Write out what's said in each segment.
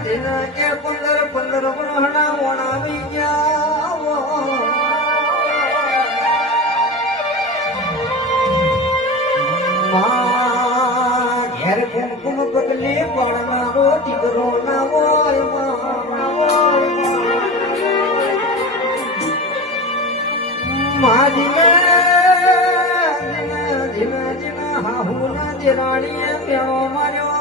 દિન કે 15 વર્ષના વણાવી ગયા ઘેર કુમકુમ પગલે પડનારો દીકરો ના હોય હાહુના દેરાણીએ પેણો માર્યો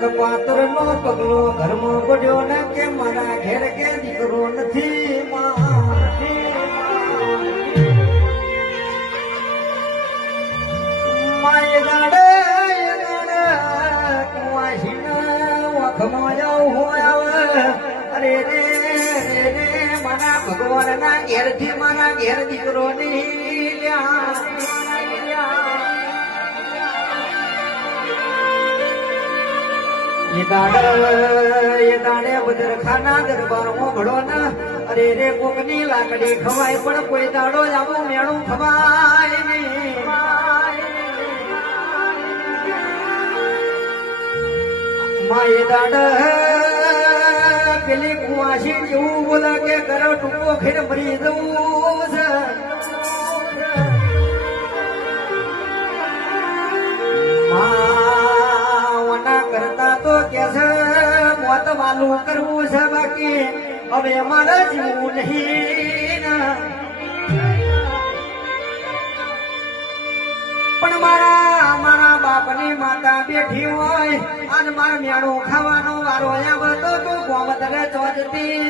કપાતર નો પગલો ઘરમાં પડ્યો ને કે મારા ઘેર કે દીકરો નથી માય ગાડે વખમાં જાઉં હોય અરે રે મારા ભગવાન ના ઘેર થી મારા ઘેર દીકરો નહીં એ દાડે બદરખાના દરબારમાં ભળો ને અરે રે કોકની લાકડી ખવાય પણ કોઈ દાડો આવું મેળું ખવાય નહીં માય દાડ પેલી કુવાસી જેવું બોલા કે કરો ટૂંકો ખેર મરી જવું છે કરતા તો કે છે મોત વાલું કરવું છે બાકી હવે અમારે જીવવું નહીં પણ મારા બાપની માતા બેઠી હોય અને મારા મેળું ખાવાનો વારો આવે તો તું ગોમતને ચોજતી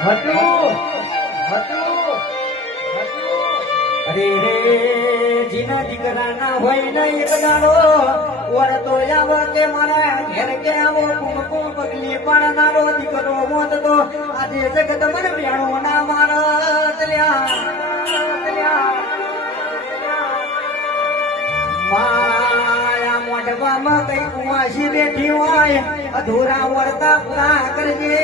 હતું અરે રે જીના દીકરા ના હોય ને એક દાડો વળતો આવો કે મારા ઘેર કે આવો કુમકુમ પગલી પાડનારો દીકરો મોત તો આજે જગત મને મેળો ના મારત માયા મોઢવામાં કઈ કુવાસી બેઠી હોય અધૂરા વળતા પૂરા કરજે